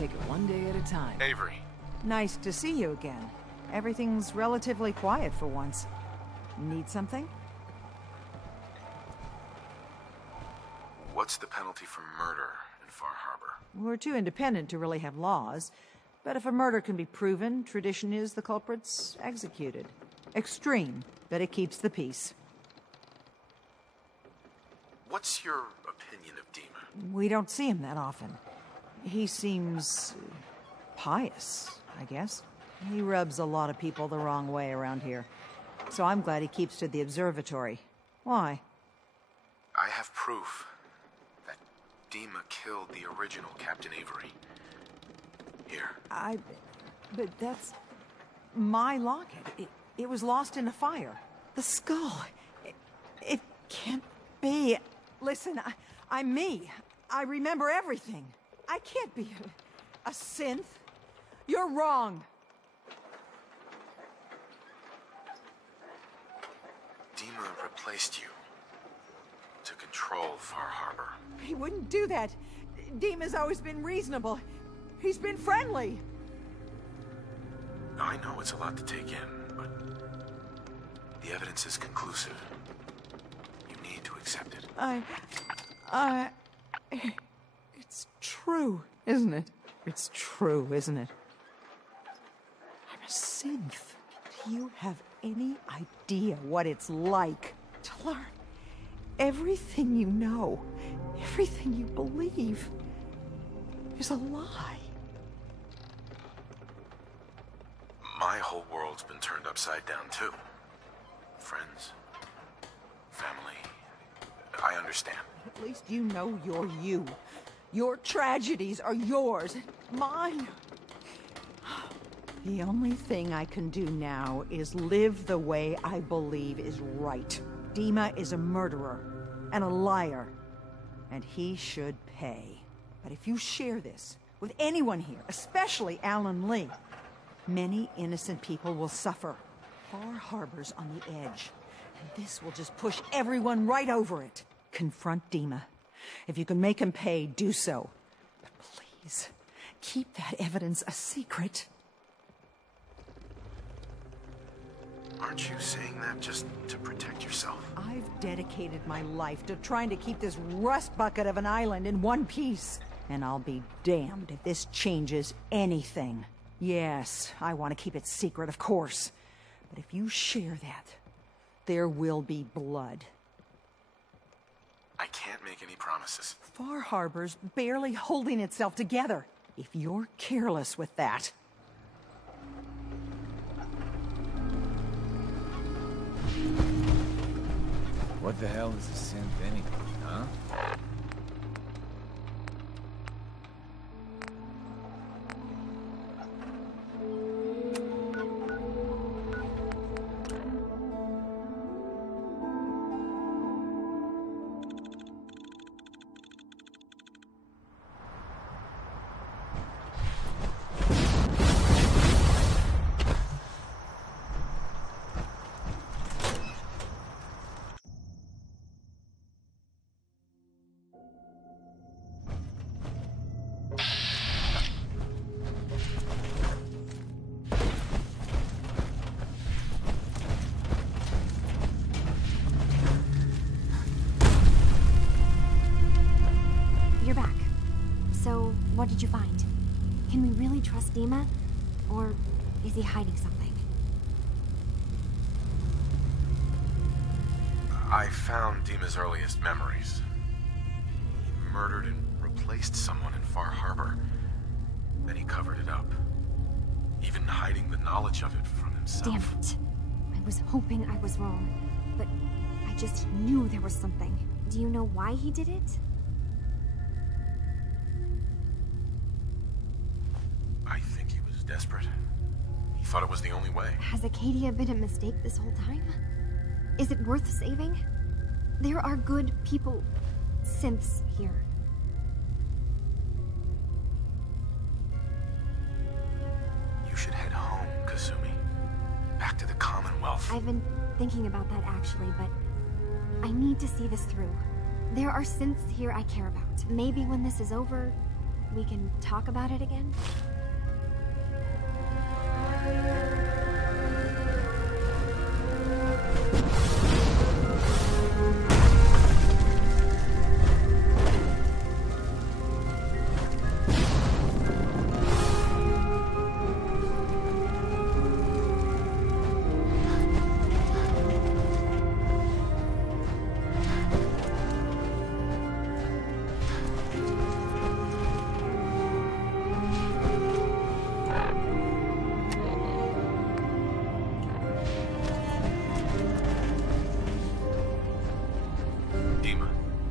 take it one day at a time. Avery. Nice to see you again. Everything's relatively quiet for once. Need something? What's the penalty for murder in Far Harbor? We're too independent to really have laws, but if a murder can be proven, tradition is the culprit's executed. Extreme, but it keeps the peace. What's your opinion of Dima? We don't see him that often. He seems pious, I guess. He rubs a lot of people the wrong way around here. So I'm glad he keeps to the observatory. Why? I have proof that Dima killed the original Captain Avery. Here. But that's my locket. It was lost in a fire. The skull. It can't be. Listen, I'm me. I remember everything. I can't be a synth. You're wrong. Dima replaced you to control Far Harbor. He wouldn't do that. Dima's always been reasonable. He's been friendly. I know it's a lot to take in, but the evidence is conclusive. You need to accept it. It's true, isn't it? It's true, isn't it? I'm a synth. Do you have any idea what it's like to learn everything you know, everything you believe is a lie? My whole world's been turned upside down, too. Friends, family, I understand. At least you know you're you. Your tragedies are yours, mine. The only thing I can do now is live the way I believe is right. Dima is a murderer and a liar, and he should pay. But if you share this with anyone here, especially Alan Lee, many innocent people will suffer. Far Harbor's on the edge, and this will just push everyone right over it. Confront Dima. If you can make him pay, do so. But please, keep that evidence a secret. Aren't you saying that just to protect yourself? I've dedicated my life to trying to keep this rust bucket of an island in one piece. And I'll be damned if this changes anything. Yes, I want to keep it secret, of course. But if you share that, there will be blood. I can't make any promises. Far Harbor's barely holding itself together. If you're careless with that... What the hell is a synth anyway, huh? You're back. So, what did you find? Can we really trust Dima? Or is he hiding something? I found Dima's earliest memories. He murdered and replaced someone in Far Harbor. Then he covered it up. Even hiding the knowledge of it from himself. Damn it. I was hoping I was wrong, but I just knew there was something. Do you know why he did it? I think he was desperate. He thought it was the only way. Has Acadia been a mistake this whole time? Is it worth saving? There are good people, synths here. You should head home, Kazumi. Back to the Commonwealth. I've been thinking about that actually, but I need to see this through. There are synths here I care about. Maybe when this is over, we can talk about it again?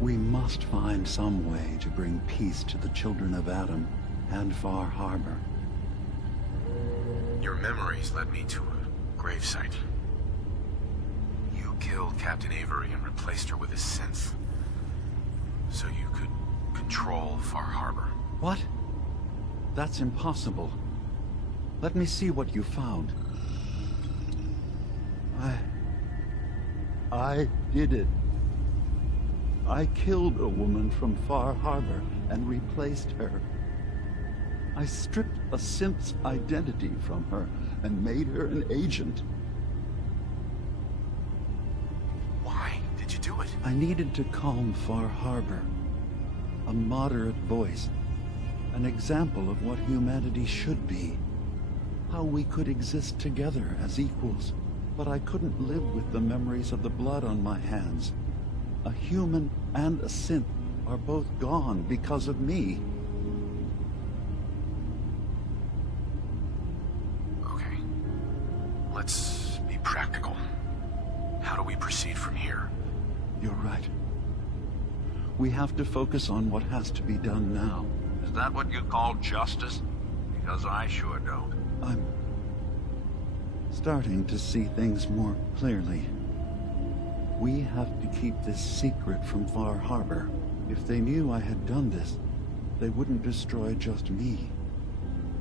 We must find some way to bring peace to the children of Adam and Far Harbor. Your memories led me to a gravesite. You killed Captain Avery and replaced her with a synth, so you could control Far Harbor. What? That's impossible. Let me see what you found. I did it. I killed a woman from Far Harbor and replaced her. I stripped a synth's identity from her and made her an agent. Why did you do it? I needed to calm Far Harbor. A moderate voice. An example of what humanity should be. How we could exist together as equals. But I couldn't live with the memories of the blood on my hands. A human and a synth are both gone because of me. Okay. Let's be practical. How do we proceed from here? You're right. We have to focus on what has to be done now. Is that what you call justice? Because I sure don't. I'm starting to see things more clearly. We have to keep this secret from Far Harbor. If they knew I had done this, they wouldn't destroy just me.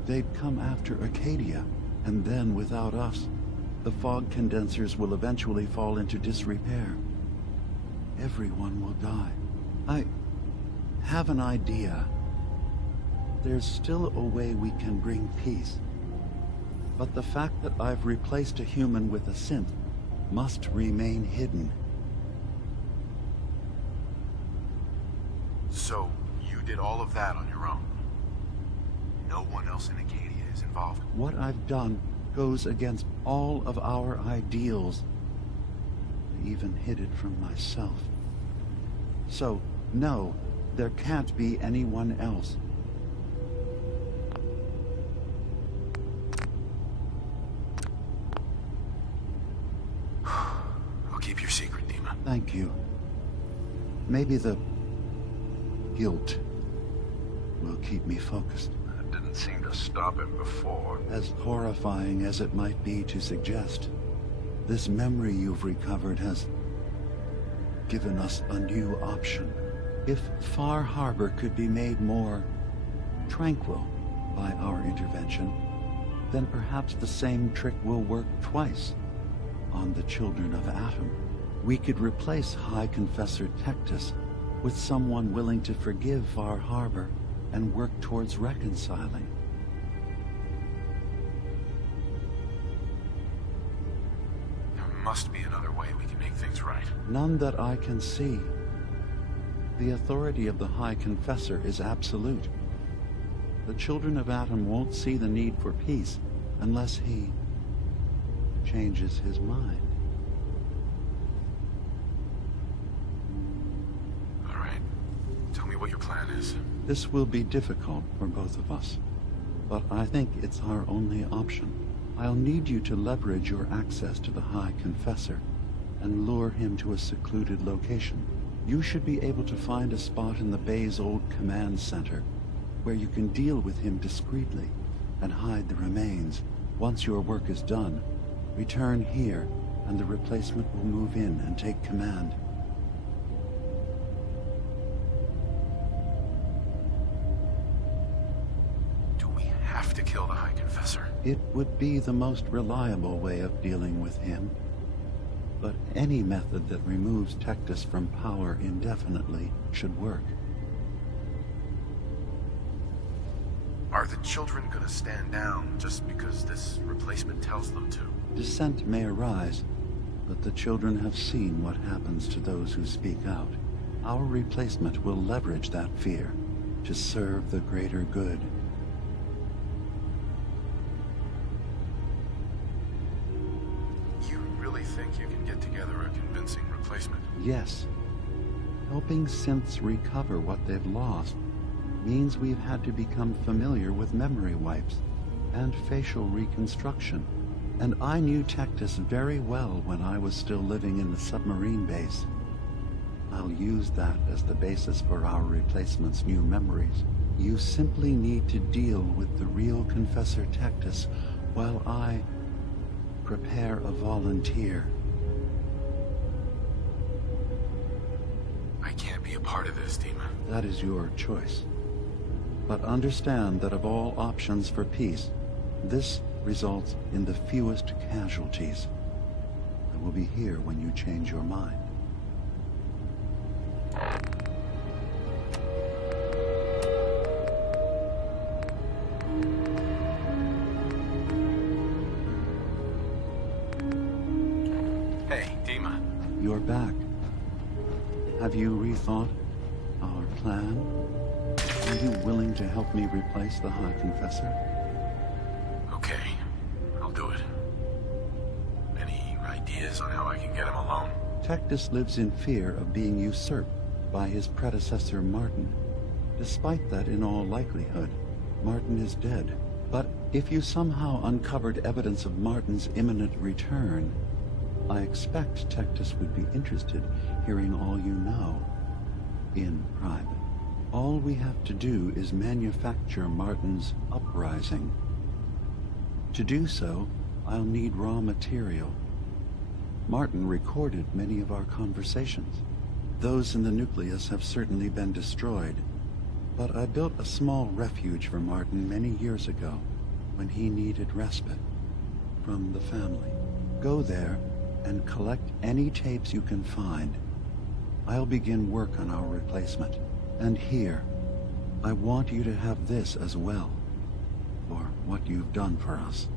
They'd come after Acadia, and then without us, the fog condensers will eventually fall into disrepair. Everyone will die. I have an idea. There's still a way we can bring peace. But the fact that I've replaced a human with a synth must remain hidden. So, you did all of that on your own? No one else in Acadia is involved? What I've done goes against all of our ideals. I even hid it from myself. So, no, there can't be anyone else. I'll keep your secret, Dima. Thank you. Maybe the guilt will keep me focused. That didn't seem to stop him before. As horrifying as it might be to suggest, this memory you've recovered has given us a new option. If Far Harbor could be made more tranquil by our intervention, then perhaps the same trick will work twice on the children of Adam. We could replace High Confessor Tectus with someone willing to forgive Far Harbor and work towards reconciling. There must be another way we can make things right. None that I can see. The authority of the High Confessor is absolute. The children of Adam won't see the need for peace unless he changes his mind. All right. Tell me what your plan is. This will be difficult for both of us, but I think it's our only option. I'll need you to leverage your access to the High Confessor and lure him to a secluded location. You should be able to find a spot in the Bay's old command center where you can deal with him discreetly and hide the remains. Once your work is done, return here and the replacement will move in and take command. Do we have to kill the High Confessor? It would be the most reliable way of dealing with him. But any method that removes Tectus from power indefinitely should work. Are the children gonna stand down just because this replacement tells them to? Dissent may arise, but the children have seen what happens to those who speak out. Our replacement will leverage that fear to serve the greater good. You really think you can get together a convincing replacement? Yes. Helping synths recover what they've lost means we've had to become familiar with memory wipes and facial reconstruction. And I knew Tectus very well when I was still living in the submarine base. I'll use that as the basis for our replacement's new memories. You simply need to deal with the real Confessor Tectus while I prepare a volunteer. I can't be a part of this, Dima. That is your choice. But understand that of all options for peace, this results in the fewest casualties. I will be here when you change your mind. Hey, Dima. You're back. Have you rethought our plan? Are you willing to help me replace the High Confessor? Okay, I'll do it. Any ideas on how I can get him alone? Tectus lives in fear of being usurped by his predecessor Martin. Despite that, in all likelihood, Martin is dead. But if you somehow uncovered evidence of Martin's imminent return, I expect Tectus would be interested hearing all you know in private. All we have to do is manufacture Martin's uprising. To do so, I'll need raw material. Martin recorded many of our conversations. Those in the nucleus have certainly been destroyed, but I built a small refuge for Martin many years ago when he needed respite from the family. Go there and collect any tapes you can find. I'll begin work on our replacement. And here, I want you to have this as well, for what you've done for us.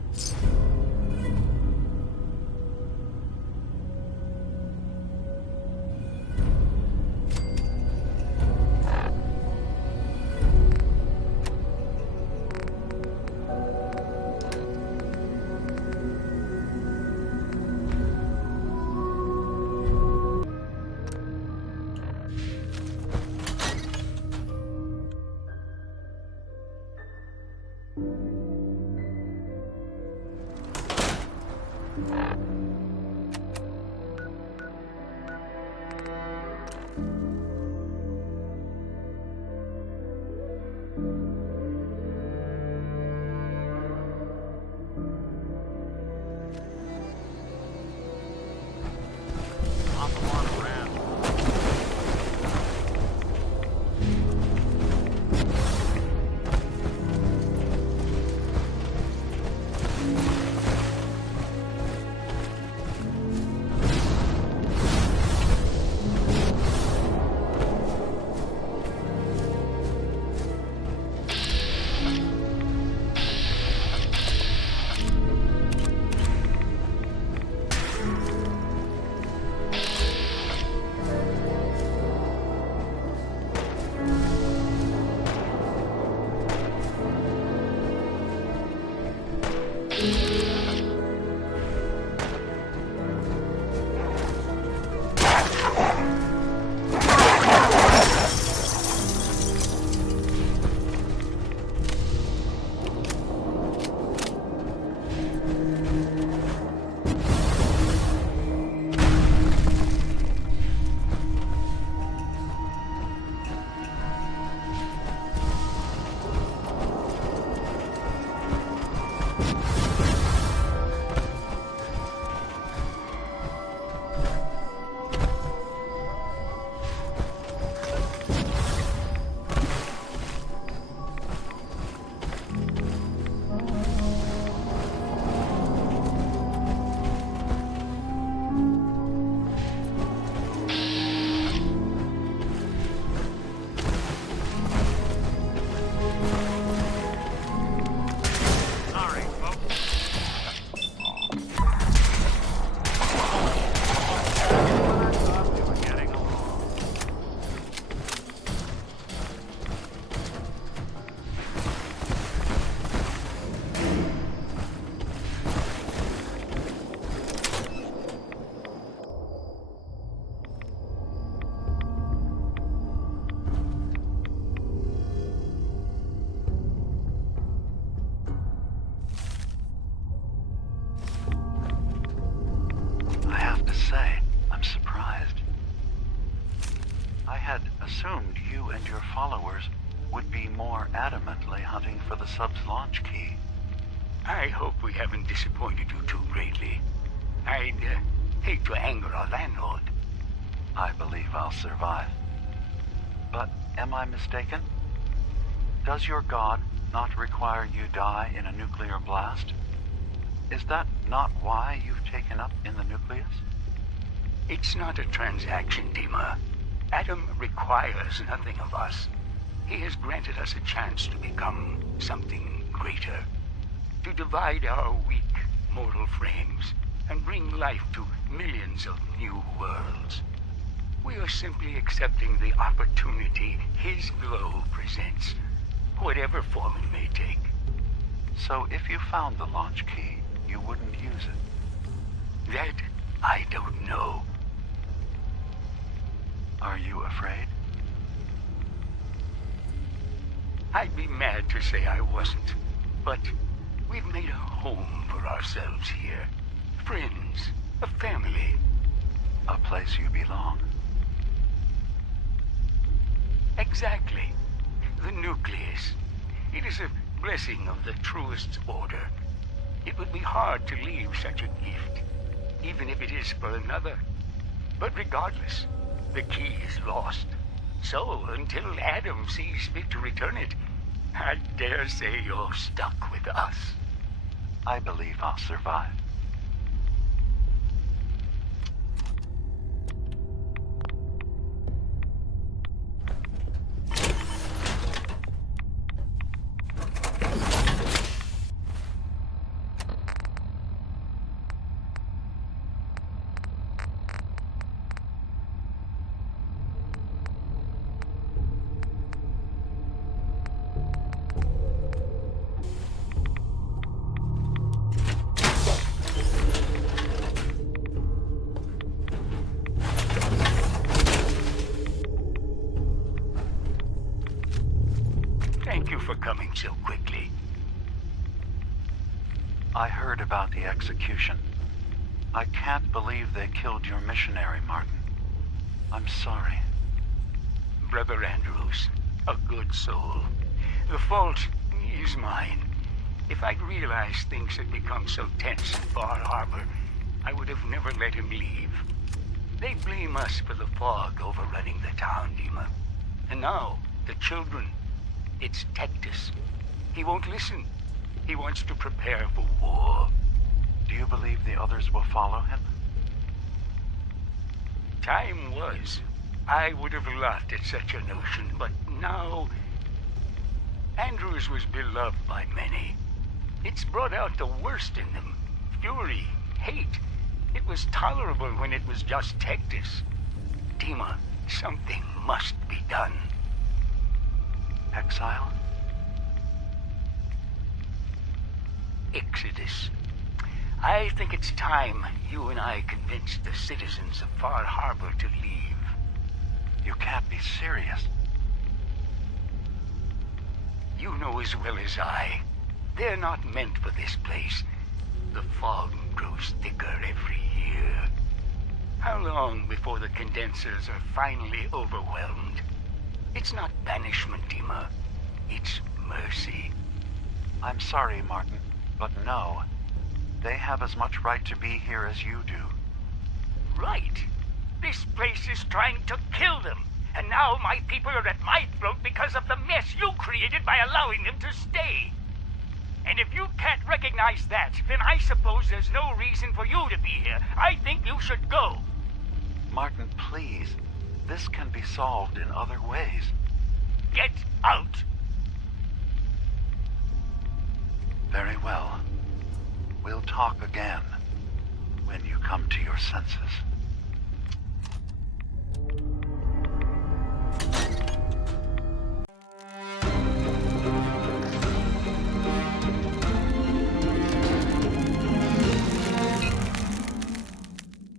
you and your followers would be more adamantly hunting for the sub's launch key. I hope we haven't disappointed you too greatly. I'd hate to anger our landlord. I believe I'll survive. But am I mistaken? Does your god not require you die in a nuclear blast? Is that not why you've taken up in the nucleus? It's not a transaction, Dima. Adam requires nothing of us. He has granted us a chance to become something greater. To divide our weak mortal frames and bring life to millions of new worlds. We are simply accepting the opportunity his glow presents, whatever form it may take. So if you found the launch key, you wouldn't use it? That I don't know. Are you afraid? I'd be mad to say I wasn't, but we've made a home for ourselves here. Friends, a family. A place you belong. Exactly. The nucleus. It is a blessing of the truest order. It would be hard to leave such a gift, even if it is for another. But regardless, the key is lost. So, until Adam sees fit to return it, I dare say you're stuck with us. I believe I'll survive. Thank you for coming so quickly. I heard about the execution. I can't believe they killed your missionary, Martin. I'm sorry. Brother Andrews, a good soul. The fault is mine. If I'd realized things had become so tense in Far Harbor, I would have never let him leave. They blame us for the fog overrunning the town, Dima. And now, the children. It's Tectus. He won't listen. He wants to prepare for war. Do you believe the others will follow him? Time was. I would have laughed at such a notion, but now... Andrews was beloved by many. It's brought out the worst in them. Fury, hate. It was tolerable when it was just Tectus. Dima, something must be done. Exile? Exodus. I think it's time you and I convinced the citizens of Far Harbor to leave. You can't be serious. You know as well as I. They're not meant for this place. The fog grows thicker every year. How long before the condensers are finally overwhelmed? It's not banishment, Dima. It's mercy. I'm sorry, Martin, but no. They have as much right to be here as you do. Right. This place is trying to kill them. And now my people are at my throat because of the mess you created by allowing them to stay. And if you can't recognize that, then I suppose there's no reason for you to be here. I think you should go. Martin, please. This can be solved in other ways. Get out! Very well. We'll talk again when you come to your senses.